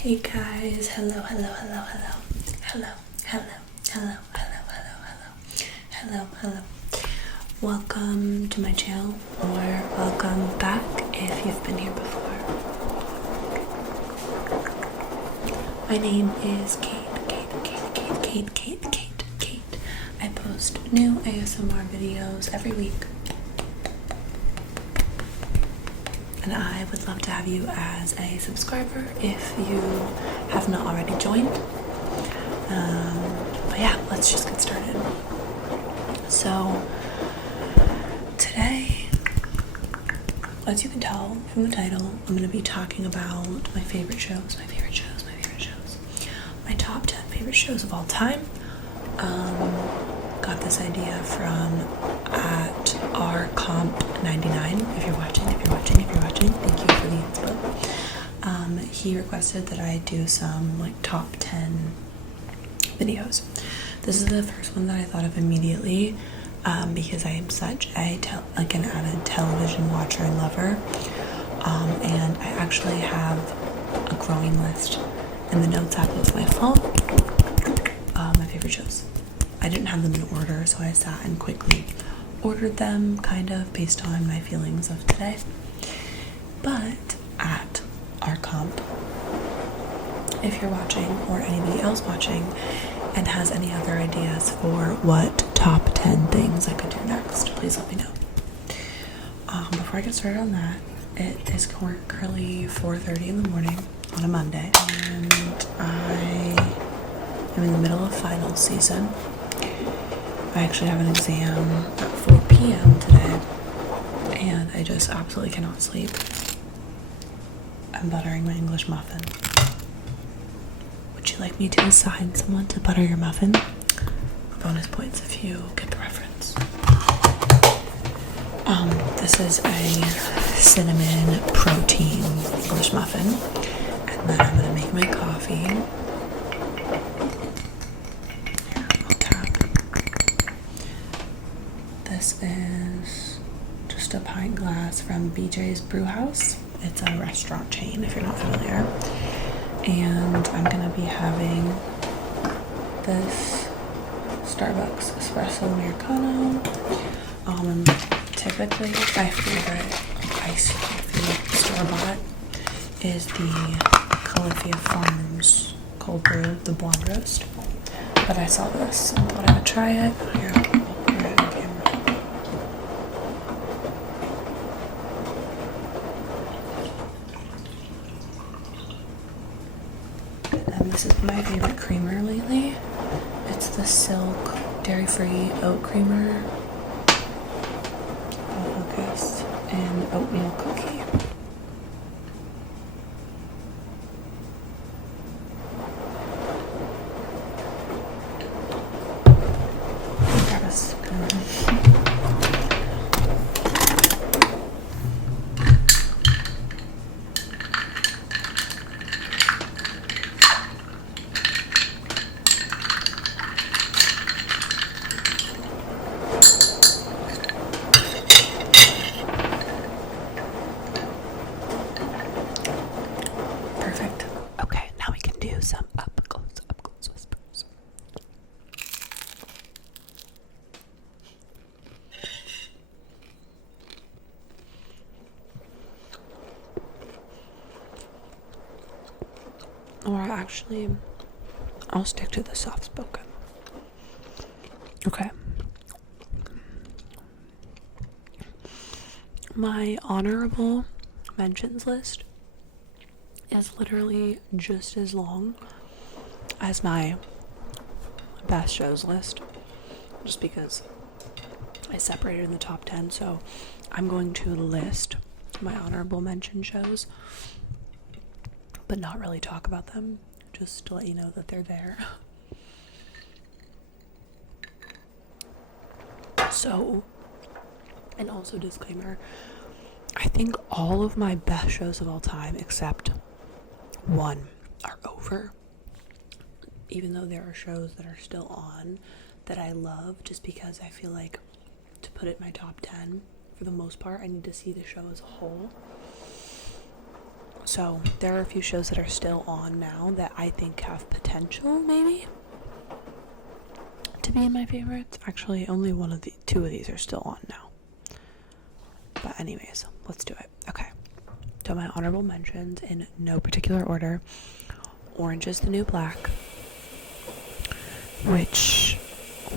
Hey guys, hello, hello, hello, hello, hello, hello, hello, hello, hello, hello, hello, hello. Welcome to my channel, or welcome back if you've been here before. My name is Kate. I post new ASMR videos every week. And I would love to have you as a subscriber if you have not already joined. But yeah, let's just get started. So today, as you can tell from the title, I'm going to be talking about my favorite shows, my top 10 favorite shows of all time. Got this idea from at rcomp99. If you're watching, thank you for the inspo. He requested that I do some like top 10 videos. This is the first one that I thought of immediately, because I am such an avid television watcher and lover, and I actually have a growing list in the notes app of my phone. My favorite shows. I didn't have them in order, so I sat and quickly ordered them, kind of based on my feelings of today. But at rcomp, if you're watching, or anybody else watching, and has any other ideas for what top 10 things I could do next, please let me know. Before I get started on that, it is currently 4:30 in the morning on a Monday, and I am in the middle of final season. I actually have an exam at 4 p.m. today, and I just absolutely cannot sleep. I'm buttering my English muffin. Would you like me to assign someone to butter your muffin? Bonus points if you get the reference. This is a cinnamon protein English muffin, and then I'm gonna make my coffee. This is just a pint glass from BJ's Brew House. It's a restaurant chain if you're not familiar. And I'm gonna be having this Starbucks espresso Americano. Typically my favorite iced coffee store-bought is the Califia Farms cold brew, the blonde roast. But I saw this and thought I would try it. Here, I'll put it on camera. And this is my favorite creamer lately. It's the Silk dairy-free oat creamer, focus, and oatmeal cookie. Grab a spoon. Perfect. Okay, now we can do some up close whispers. Or actually, I'll stick to the soft spoken. Okay. My honorable mentions list is literally just as long as my best shows list, just because I separated in the top 10. So I'm going to list my honorable mention shows, but not really talk about them, just to let you know that they're there. So, and also disclaimer, I think all of my best shows of all time except one are over, even though there are shows that are still on that I love, just because I feel like to put it in my top 10, for the most part, I need to see the show as a whole. So there are a few shows that are still on now that I think have potential, maybe, to be in my favorites. Actually, only two of these are still on now. But anyways, let's do it. Okay. So my honorable mentions in no particular order. Orange is the New Black, which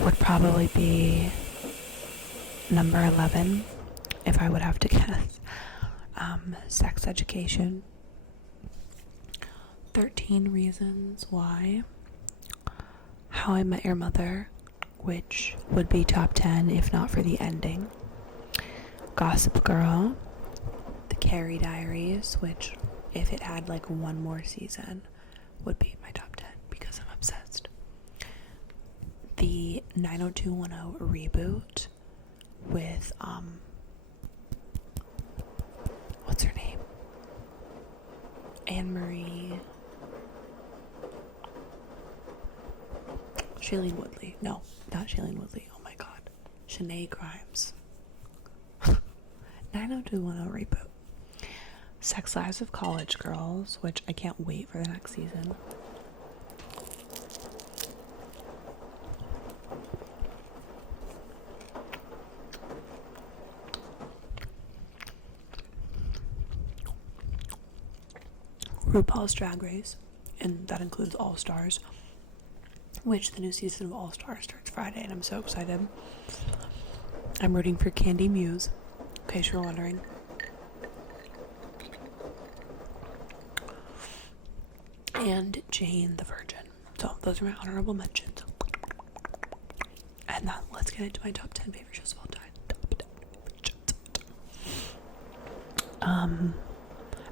would probably be number 11 if I would have to guess. Sex Education, 13 Reasons Why, How I Met Your Mother, which would be top 10 if not for the ending, Gossip Girl, The Carrie Diaries, which if it had like one more season would be my top 10 because I'm obsessed, the 90210 reboot with what's her name? Anne-Marie. Shailene Woodley. No, not Shailene Woodley. Oh my god. Shanae Grimes. 90210 reboot. Sex Lives of College Girls, which I can't wait for the next season. RuPaul's Drag Race, and that includes All Stars, which the new season of All Stars starts Friday, and I'm so excited. I'm rooting for Candy Muse, in case you're wondering. And Jane the Virgin. So those are my honorable mentions. And now let's get into my top 10 favorite shows of all time.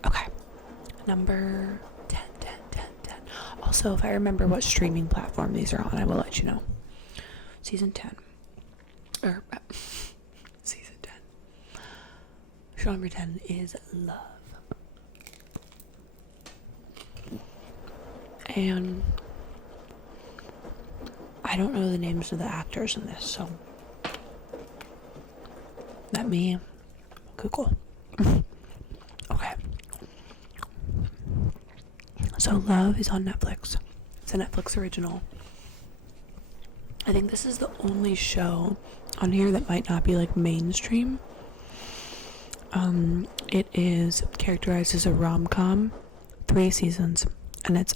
Okay. Number 10. Also, if I remember what streaming platform these are on, I will let you know. Season 10. Season 10. Show number 10 is Love. And I don't know the names of the actors in this, so let me Google. Okay. So Love is on Netflix. It's a Netflix original. I think this is the only show on here that might not be like mainstream. It is characterized as a rom-com, 3 seasons, and it's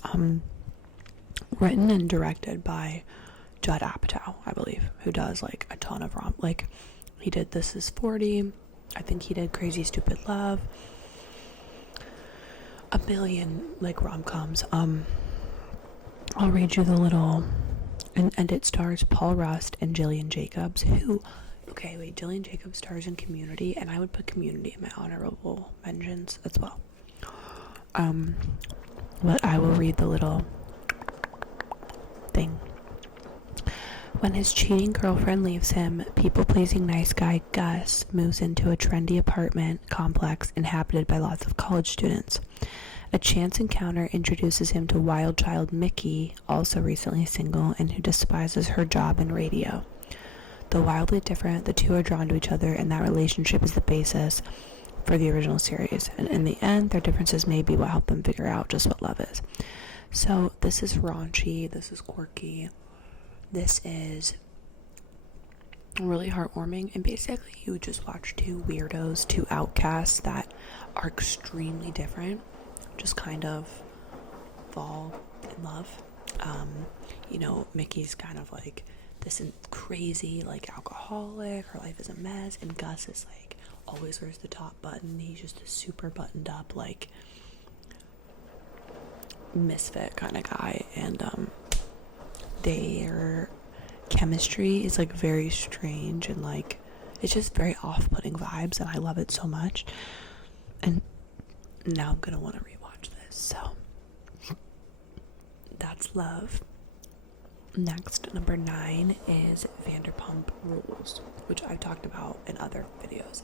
written and directed by Judd Apatow, I believe, who does like a ton of he did This Is 40. I think he did Crazy Stupid Love. A million like rom-coms. I'll read you the little and it stars Paul Rust and Jillian Jacobs, who Jillian Jacobs stars in Community, and I would put Community in my honorable mentions as well. But I will read the little thing. When his cheating girlfriend leaves him, people-pleasing nice guy Gus moves into a trendy apartment complex inhabited by lots of college students. A chance encounter introduces him to wild child Mickey, also recently single, and who despises her job in radio. Though wildly different, the two are drawn to each other, and that relationship is the basis for the original series. And in the end, their differences may be what helped them figure out just what love is. So this is raunchy, this is quirky, this is really heartwarming, and basically you just watch two weirdos, two outcasts that are extremely different, just kind of fall in love. Mickey's kind of like this crazy like alcoholic, her life is a mess, and Gus is like always wears the top button. He's just a super buttoned up like misfit kind of guy, and their chemistry is like very strange, and like it's just very off-putting vibes, and I love it so much. And now I'm gonna want to rewatch this, so that's Love. Next, number 9 is Vanderpump Rules, which I've talked about in other videos.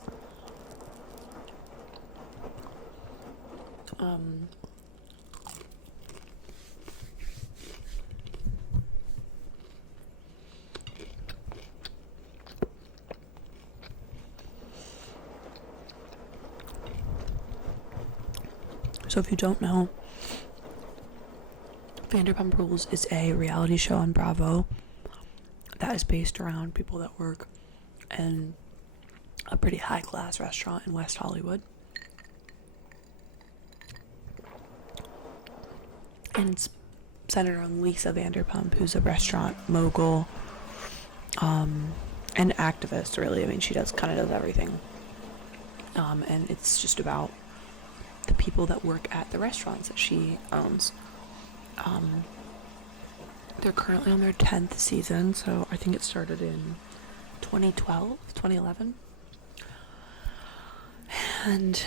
So if you don't know, Vanderpump Rules is a reality show on Bravo that is based around people that work in a pretty high-class restaurant in West Hollywood. And it's centered on Lisa Vanderpump, who's a restaurant mogul, an activist, really. I mean, she kind of does everything. And it's just about the people that work at the restaurants that she owns. They're currently on their 10th season, so I think it started in 2011. And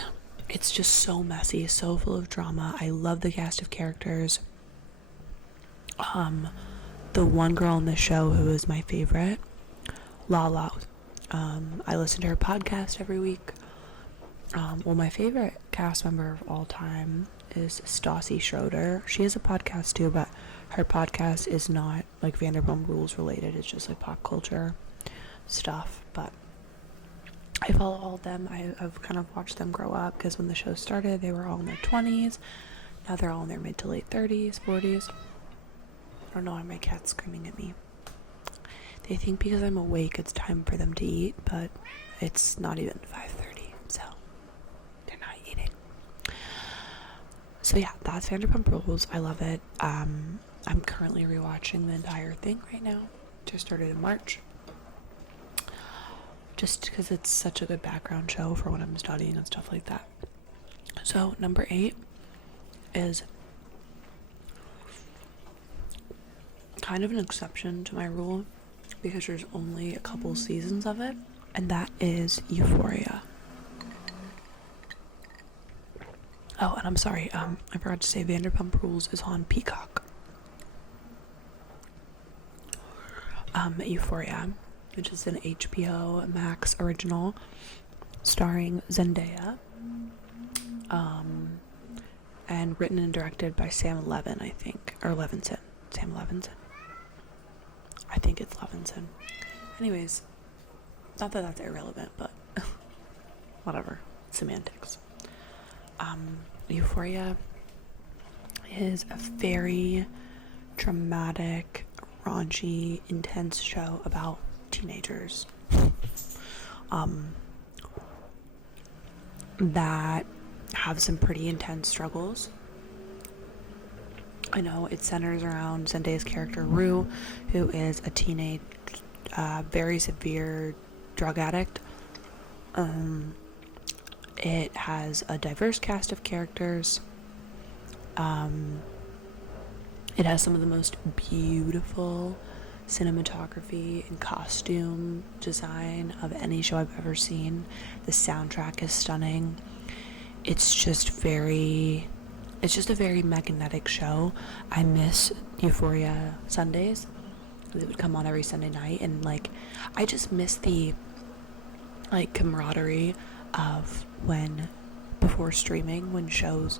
it's just so messy, so full of drama. I love the cast of characters. The one girl in the show who is my favorite, Lala. I listen to her podcast every week. Well, my favorite cast member of all time is Stassi Schroeder. She has a podcast too, but her podcast is not like Vanderpump Rules related. It's just like pop culture stuff. But I follow all of them. I've kind of watched them grow up, because when the show started, they were all in their 20s. Now they're all in their mid to late 30s, 40s. I don't know why my cat's screaming at me. They think because I'm awake, it's time for them to eat, but it's not even 5:30, so they're not eating. So yeah, that's Vanderpump Rules. I love it. I'm currently rewatching the entire thing right now. Just started in March. Just because it's such a good background show for when I'm studying and stuff like that. So number 8 is kind of an exception to my rule, because there's only a couple seasons of it, and that is Euphoria. Oh, and I'm sorry, I forgot to say Vanderpump Rules is on Peacock. Euphoria, which is an HBO Max original starring Zendaya, and written and directed by Sam Levin, I think, or Levinson. Sam Levinson. I think it's Levinson. Anyways, not that that's irrelevant, but whatever, semantics. Euphoria is a very dramatic, raunchy, intense show about teenagers that have some pretty intense struggles. I know it centers around Zendaya's character Rue, who is a teenage, very severe drug addict. It has a diverse cast of characters. It has some of the most beautiful cinematography and costume design of any show I've ever seen. The soundtrack is stunning. It's just a very magnetic show. I miss Euphoria Sundays. It would come on every Sunday night, and like, I just miss the like camaraderie of when, before streaming, when shows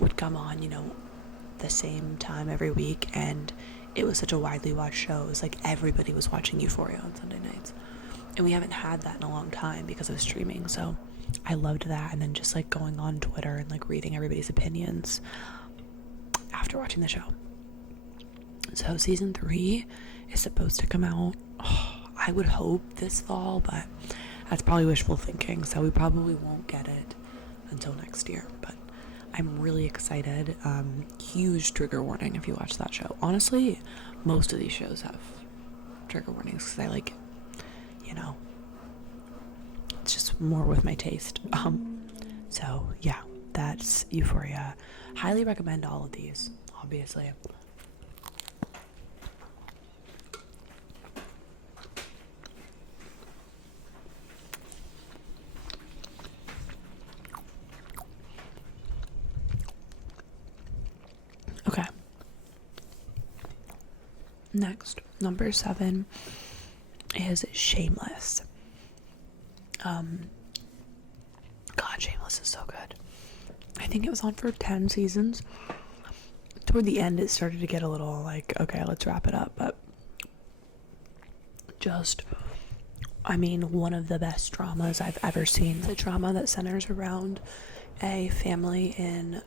would come on, you know, the same time every week, and it was such a widely watched show. It was like everybody was watching Euphoria on Sunday nights, and we haven't had that in a long time because of streaming. So I loved that, and then just like going on Twitter and like reading everybody's opinions after watching the show. So season 3 is supposed to come out, I would hope this fall, but that's probably wishful thinking, so we probably won't get it until next year. But I'm really excited. Huge trigger warning if you watch that show. Honestly, most of these shows have trigger warnings because I like, you know, it's just more with my taste. So yeah, that's Euphoria. Highly recommend all of these, obviously. Okay. Next, number 7 is Shameless. God, Shameless is so good. I think it was on for 10 seasons. Toward the end, it started to get a little like, okay, let's wrap it up. But just, I mean, one of the best dramas I've ever seen. The drama that centers around a family in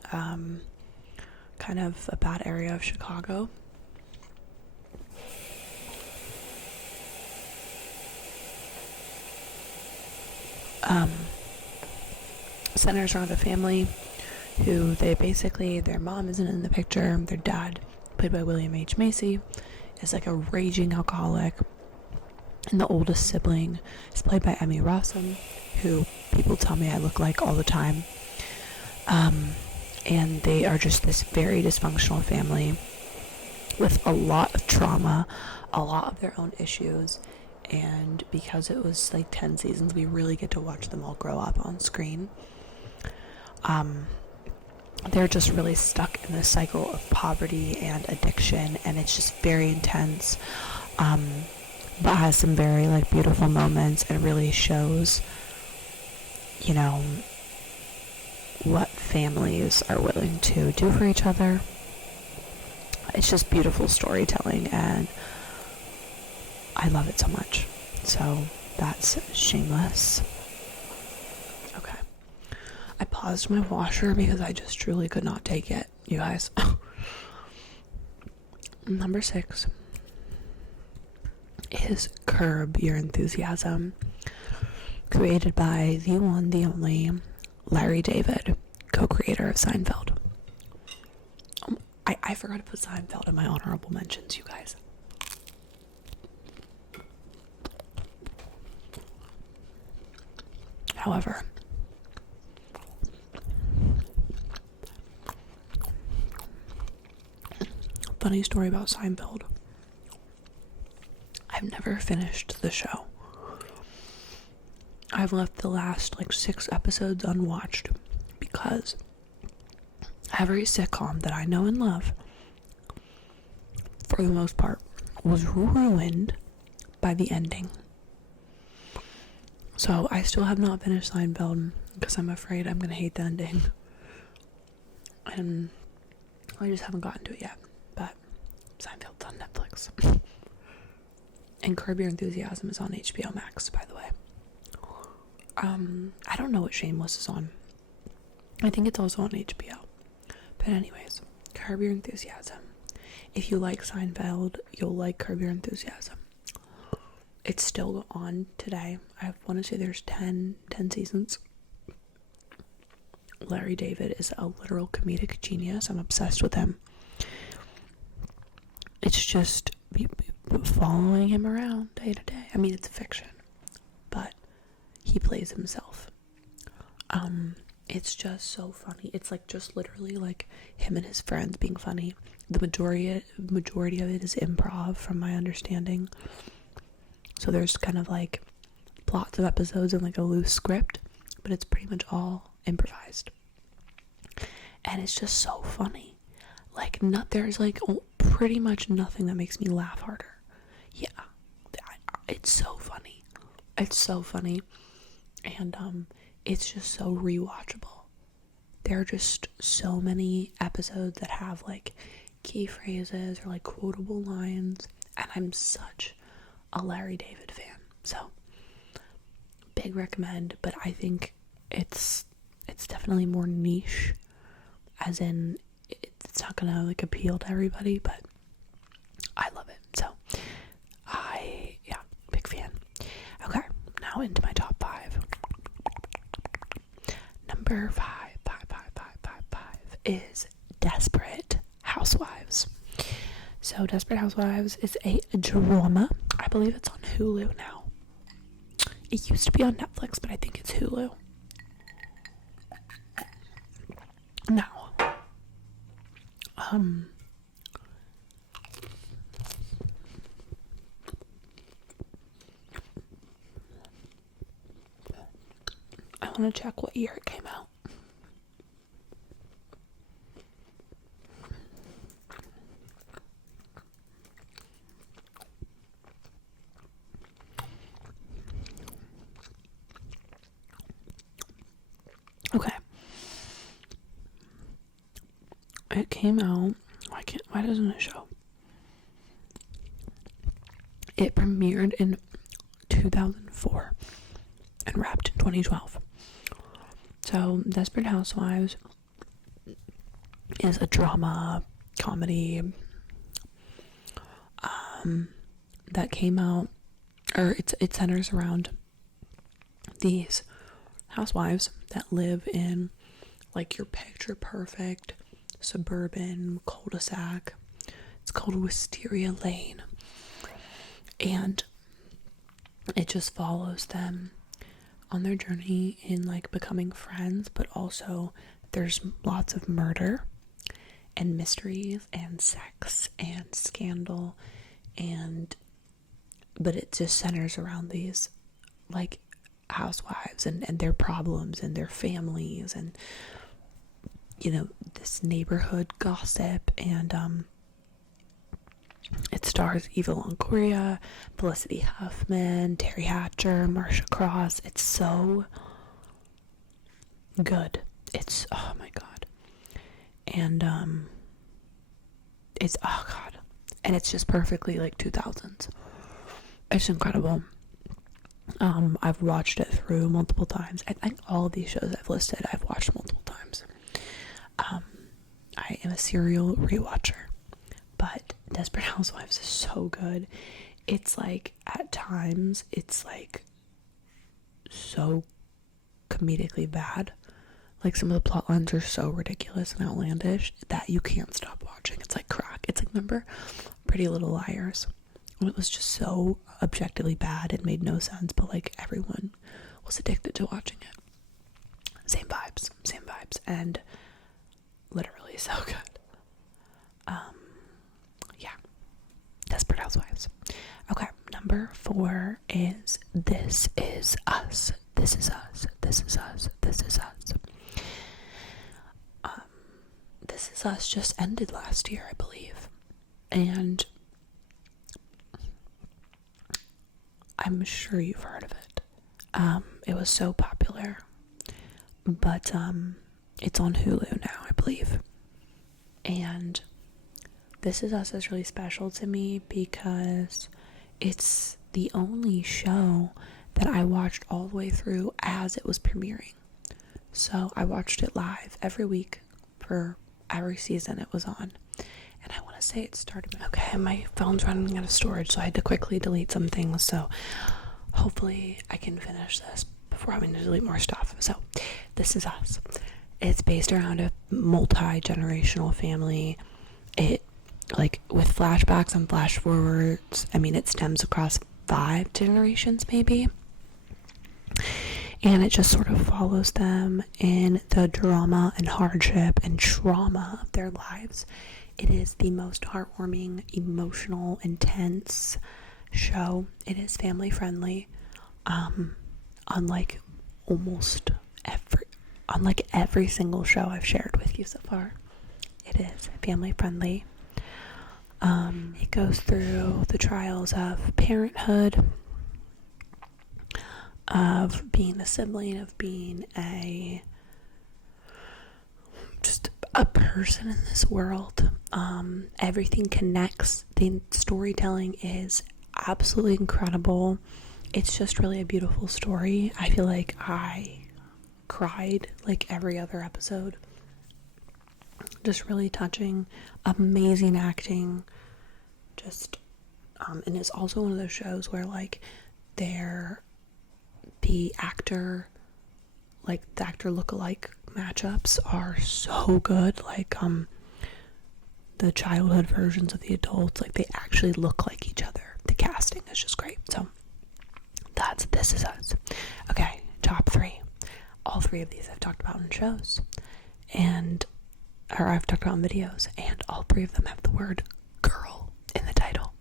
kind of a bad area of Chicago. Centers around a family who their mom isn't in the picture. Their dad, played by William H. Macy, is like a raging alcoholic. And the oldest sibling is played by Emmy Rossum, who people tell me I look like all the time. And they are just this very dysfunctional family with a lot of trauma, a lot of their own issues. And because it was like 10 seasons, we really get to watch them all grow up on screen. They're just really stuck in this cycle of poverty and addiction, and it's just very intense, but has some very like beautiful moments and really shows, you know, what families are willing to do for each other. It's just beautiful storytelling, and I love it so much. So that's Shameless. Okay. I paused my washer because I just truly could not take it, you guys. Number 6 is Curb Your Enthusiasm, created by the one, the only Larry David, co-creator of Seinfeld. I forgot to put Seinfeld in my honorable mentions, you guys. However, funny story about Seinfeld. I've never finished the show. I've left the last 6 episodes unwatched because every sitcom that I know and love, for the most part, was ruined by the ending. So I still have not finished Seinfeld because I'm afraid I'm going to hate the ending. And I just haven't gotten to it yet. But Seinfeld's on Netflix. And Curb Your Enthusiasm is on HBO Max, by the way. I don't know what Shameless is on. I think it's also on HBO. But anyways, Curb Your Enthusiasm. If you like Seinfeld, you'll like Curb Your Enthusiasm. It's still on today. I want to say there's 10 seasons. Larry David is a literal comedic genius. I'm obsessed with him. It's just following him around day to day. I mean, it's fiction, but he plays himself. It's just so funny. It's just literally him and his friends being funny. The majority of it is improv, from my understanding. So there's kind of plots of episodes and a loose script, but it's pretty much all improvised. And it's just so funny. There's pretty much nothing that makes me laugh harder. Yeah, it's so funny. It's so funny. And it's just so rewatchable. There are just so many episodes that have key phrases or quotable lines, and I'm such a Larry David fan. So big recommend, but I think it's definitely more niche, as in it's not gonna appeal to everybody, but I love it. So big fan. Okay, now into my top 5. Number 5 is Desperate Housewives. So Desperate Housewives is a drama. I believe it's on Hulu now. It used to be on Netflix, but I think it's Hulu now. I want to check what year it came out. Okay. It came out. Why doesn't it show? It premiered in 2004 and wrapped in 2012. So Desperate Housewives is a drama comedy that came out, or it centers around these housewives that live in like your picture perfect suburban cul-de-sac. It's called Wisteria Lane, and it just follows them on their journey in like becoming friends, but also there's lots of murder and mysteries and sex and scandal, but it just centers around these like housewives and their problems and their families and, you know, this neighborhood gossip. And it stars Eva Longoria, Felicity Huffman, Terry Hatcher, Marsha Cross. It's so good. It's, oh my god. And it's, oh god, and it's just perfectly like 2000s. It's incredible. I've watched it through multiple times. I think all of these shows I've listed I've watched multiple times. I am a serial rewatcher, but Desperate Housewives is so good. It's like, at times it's like so comedically bad. Like, some of the plot lines are so ridiculous and outlandish that you can't stop watching. It's like crack. It's like, remember Pretty Little Liars? It was just so objectively bad. It made no sense, but like everyone was addicted to watching it. Same vibes, and literally so good. Yeah, Desperate Housewives. Okay, number 4 is This Is Us. This Is Us. This Is Us. This Is Us. This Is Us just ended last year, I believe, and I'm sure you've heard of it. It was so popular, but it's on Hulu now, I believe. And This Is Us is really special to me because it's the only show that I watched all the way through as it was premiering. So I watched it live every week for every season it was on. And I want to say it started. Okay, my phone's running out of storage, so I had to quickly delete some things. So hopefully I can finish this before having to delete more stuff. So This Is Us. It's based around a multi-generational family. It, like, with flashbacks and flash forwards, I mean, it stems across 5 generations maybe. And it just sort of follows them in the drama and hardship and trauma of their lives. It is the most heartwarming, emotional, intense show. It is family friendly. Unlike every single show I've shared with you so far, it is family friendly. It goes through the trials of parenthood, of being a sibling, of being just a person in this world. Everything connects. The storytelling is absolutely incredible. It's just really a beautiful story. I feel like I cried like every other episode. Just really touching, amazing acting. Just and it's also one of those shows where like the actor look-alike matchups are so good. Like the childhood versions of the adults, like they actually look like each other. The casting is just great. So that's This Is Us. Okay, top 3. All 3 of these I've talked about in shows, or I've talked about in videos, and all 3 of them have the word girl in the title.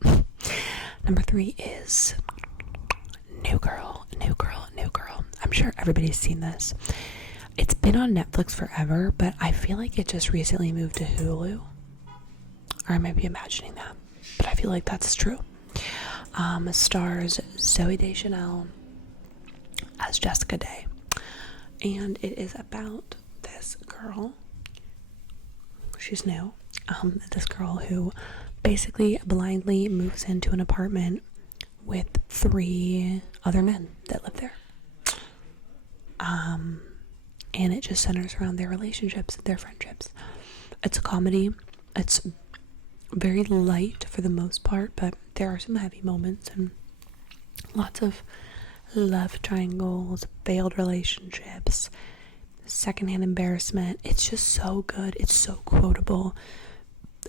Number 3 is New Girl. I'm sure everybody's seen this. It's been on Netflix forever, but I feel like it just recently moved to Hulu. Or I might be imagining that, but I feel like that's true. Stars Zooey Deschanel as Jessica Day. And it is about this girl. She's new. This girl who basically blindly moves into an apartment with 3 other men that live there. and it just centers around their relationships, their friendships. It's a comedy. It's very light for the most part, but there are some heavy moments and lots of love triangles, failed relationships, secondhand embarrassment. It's just so good. It's so quotable.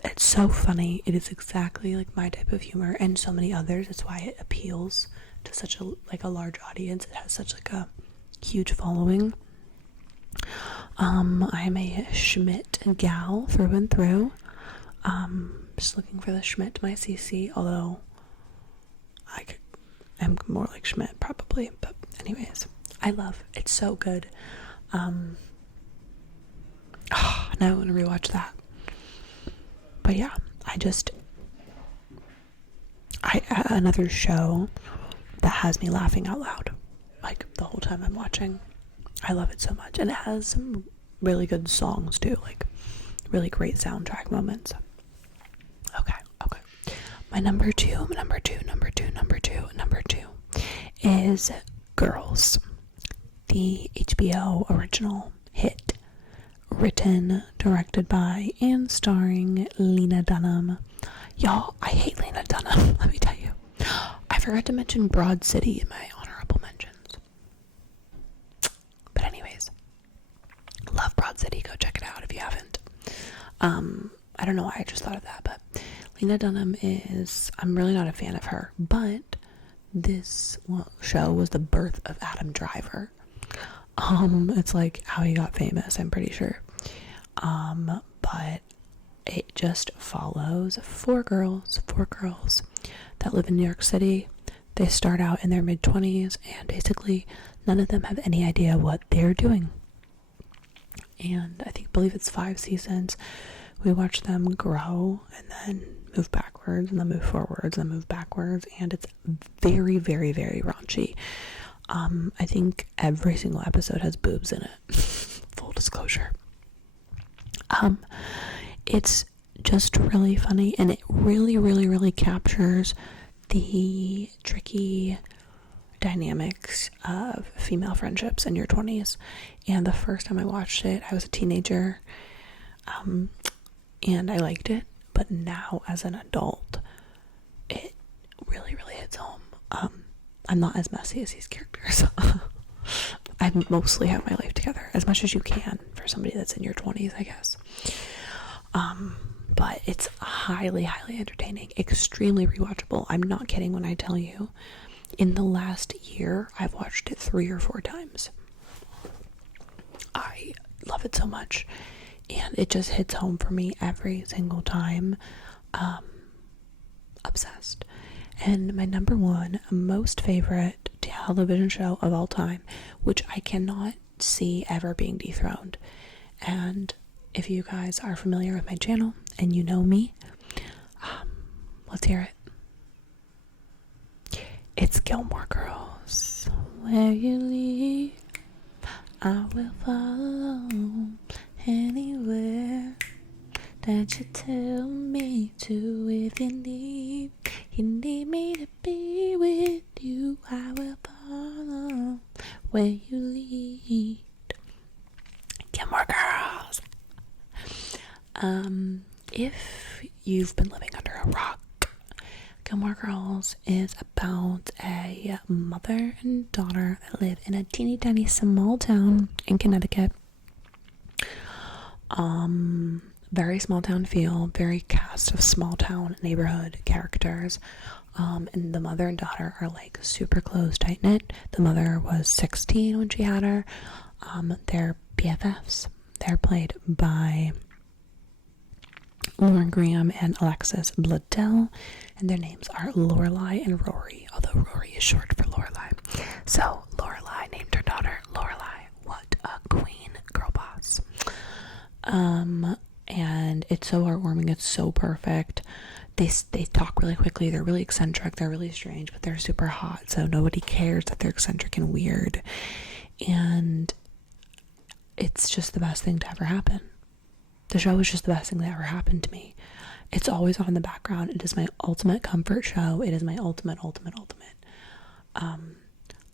It's so funny. It is exactly like my type of humor and so many others. That's why it appeals to such a large audience. It has such like a huge following. I'm a Schmidt gal through and through. Just looking for the Schmidt my CC, although I'm more like Schmidt probably, but anyways, I love it's so good. Now I want to rewatch that. But yeah, another show that has me laughing out loud like the whole time I'm watching. I love it so much, and it has some really good songs too, like really great soundtrack moments. Okay. My number two is Girls, the HBO original hit, written, directed by, and starring Lena Dunham. Y'all, I hate Lena Dunham, let me tell you. I forgot to mention Broad City in my honorable mentions. But anyways, love Broad City. Go check it out if you haven't. I don't know why I just thought of that, but Lena Dunham I'm really not a fan of her, but this show was the birth of Adam Driver. It's like how he got famous, I'm pretty sure. But it just follows four girls that live in New York City. They start out in their mid-20s, and basically none of them have any idea what they're doing. And I believe it's 5 seasons. We watch them grow and then move backwards and then move forwards and then move backwards, and it's very, very, very raunchy. I think every single episode has boobs in it. Full disclosure. It's just really funny, and it really, really, really captures the tricky dynamics of female friendships in your 20s. And the first time I watched it, I was a teenager, and I liked it, but now as an adult, it really, really hits home. I'm not as messy as these characters. I mostly have my life together, as much as you can for somebody that's in your 20s, I guess. But it's highly, highly entertaining, extremely rewatchable. I'm not kidding when I tell you, in the last year, I've watched it 3 or 4 times. I love it so much, and it just hits home for me every single time. Obsessed. And my number 1 most favorite television show of all time, which I cannot see ever being dethroned. And if you guys are familiar with my channel and you know me, let's hear it. It's Gilmore Girls. Where you lead, I will follow anywhere that you tell me to. If you need me to be with you, I will follow where you lead. Gilmore Girls. If you've been living under a rock, Gilmore Girls is about a mother and daughter that live in a teeny tiny small town in Connecticut. Very small town feel, very cast of small town neighborhood characters. And the mother and daughter are like super close, tight knit. The mother was 16 when she had her. They're BFFs. They're played by Lauren Graham and Alexis Bledel, and their names are Lorelai and Rory, although Rory is short for Lorelai. So Lorelai named her daughter Lorelai. What a queen, girl boss. And it's so heartwarming. It's so perfect. They talk really quickly. They're really eccentric. They're really strange, but they're super hot. So nobody cares that they're eccentric and weird. And it's just the best thing to ever happen. The show is just the best thing that ever happened to me. It's always on in the background. It is my ultimate comfort show. It is my ultimate.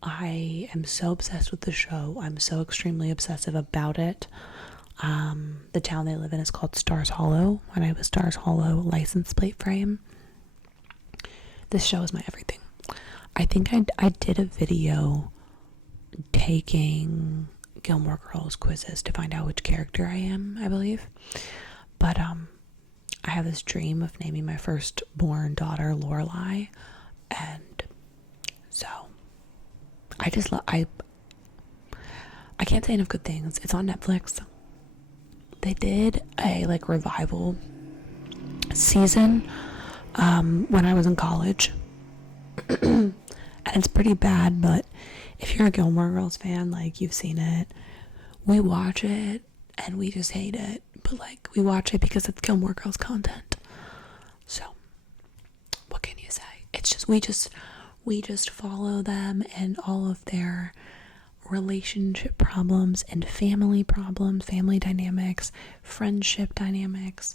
I am so obsessed with the show. I'm so extremely obsessive about it. The town they live in is called Stars Hollow, and I have a Stars Hollow license plate frame. This show is my everything. I think I did a video taking Gilmore Girls quizzes to find out which character I am, I believe. But I have this dream of naming my firstborn daughter Lorelai, and so I just I can't say enough good things. It's on Netflix. They did a like revival season when I was in college. And it's pretty bad, but if you're a Gilmore Girls fan, like, you've seen it. We watch it and we just hate it, but like, we watch it because it's Gilmore Girls content. So what can you say? It's just we just follow them and all of their relationship problems and family problems, family dynamics, friendship dynamics.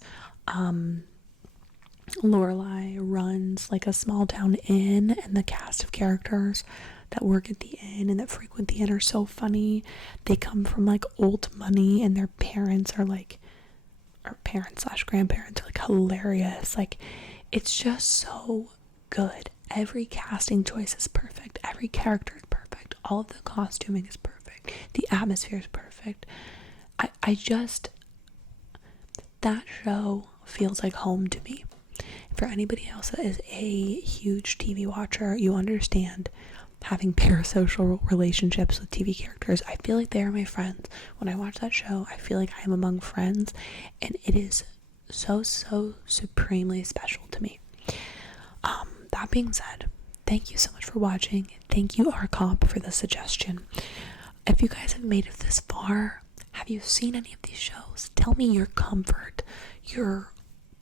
Lorelai runs like a small town inn, and the cast of characters that work at the inn and that frequent the inn are so funny. They come from like old money, and their parents are like, or parents / grandparents are like hilarious. Like, it's just so good. Every casting choice is perfect. Every character is perfect. All of the costuming is perfect. The atmosphere is perfect. I just, that show feels like home to me. For anybody else that is a huge TV watcher, you understand having parasocial relationships with TV characters. I feel like they are my friends. When I watch that show, I feel like I am among friends, and it is so supremely special to me. That being said, thank you so much for watching. Thank you, RComp, for the suggestion. If you guys have made it this far, have you seen any of these shows? Tell me your comfort, your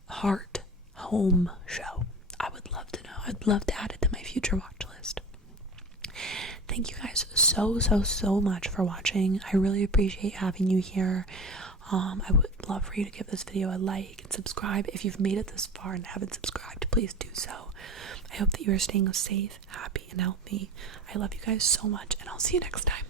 heart home show. I would love to know. I'd love to add it to my future watch list. Thank you guys so much for watching. I really appreciate having you here. I would love for you to give this video a like and subscribe. If you've made it this far and haven't subscribed, please do so. I hope that you are staying safe, happy, and healthy. I love you guys so much, and I'll see you next time.